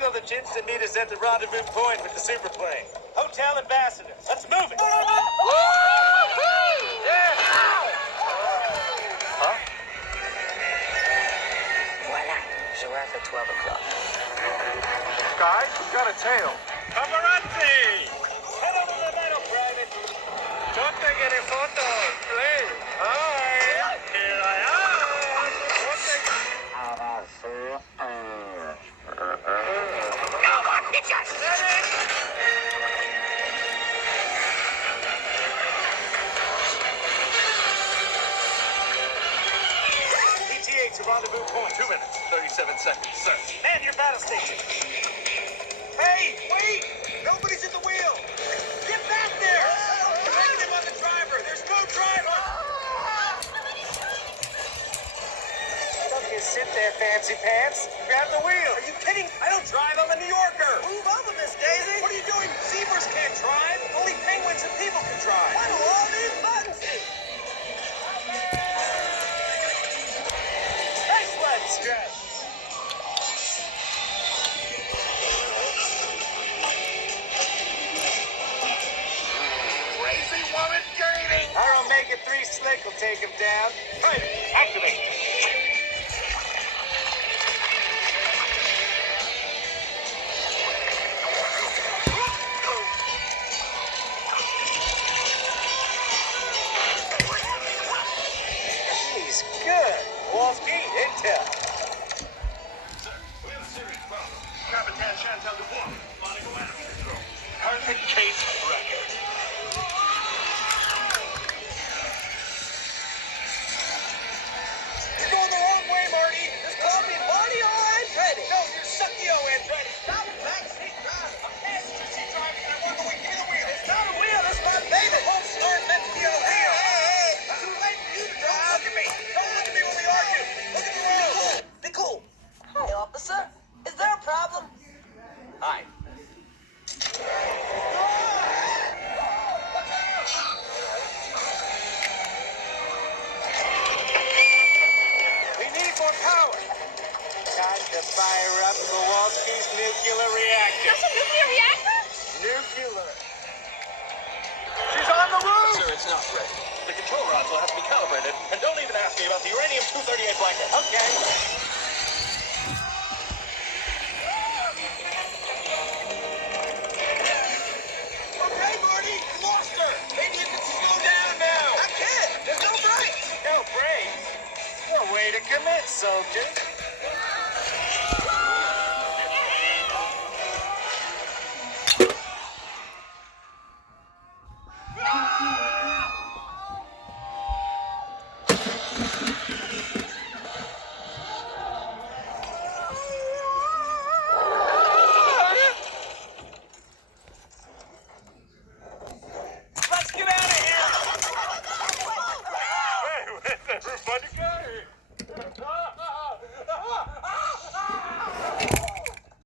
Signal the jits to meet us at the rendezvous point with the superplane. Hotel Ambassador. Let's move it. Huh? Voila. Je arrive at 12 o'clock. Guys, we've got a tail. Paparazzi! Head over the metal, Private. Don't take any photos, please. Hi. Here I am. Don't take... No more pictures! ETA to rendezvous point. 2 minutes, 37 seconds, sir. Man your battle station. Hey, wait! Nobody's at the wheel! Get back there! Negative on the driver! There's no driver! Don't you sit there, fancy pants. Grab the wheel. Are you kidding? I don't drive. I'm a New Yorker. Move over, Miss Daisy. What are you doing? Zebras can't drive. Only penguins and people can drive. What do all these buttons do? Excellent stretch. Crazy woman gaining! Our Omega-3 slick will take him down. Right, activate. He's good. Kowalski, intel. Sir, we have a serious problem. Capitan Chantal Dubois, flying a land control. Perfect case record. You're going the wrong way, Marty. Just call me Marty O. Andretti. No, you're Sucky O. Andretti. Stop backseat driving. I'm passenger seat driving, and I want the wheel. Give me the wheel. It's not a wheel. It's my baby. Both aren't meant to be on a wheel. Hey. Too late for you to drive. Look at me. Don't look at me when we argue. Look at the road. Be cool. Hi, officer. Is there a problem? Hi. We need more power. Time to fire up Kowalski's nuclear reactor. That's a nuclear reactor? Nuclear. She's on the roof! Sir, it's not ready. The control rods will have to be calibrated, and don't even ask me about the uranium-238 blanket. Okay. Okay, Marty, you lost her. Maybe you can slow down now. I can't. There's no brakes. No brakes? No way to commit, soldier.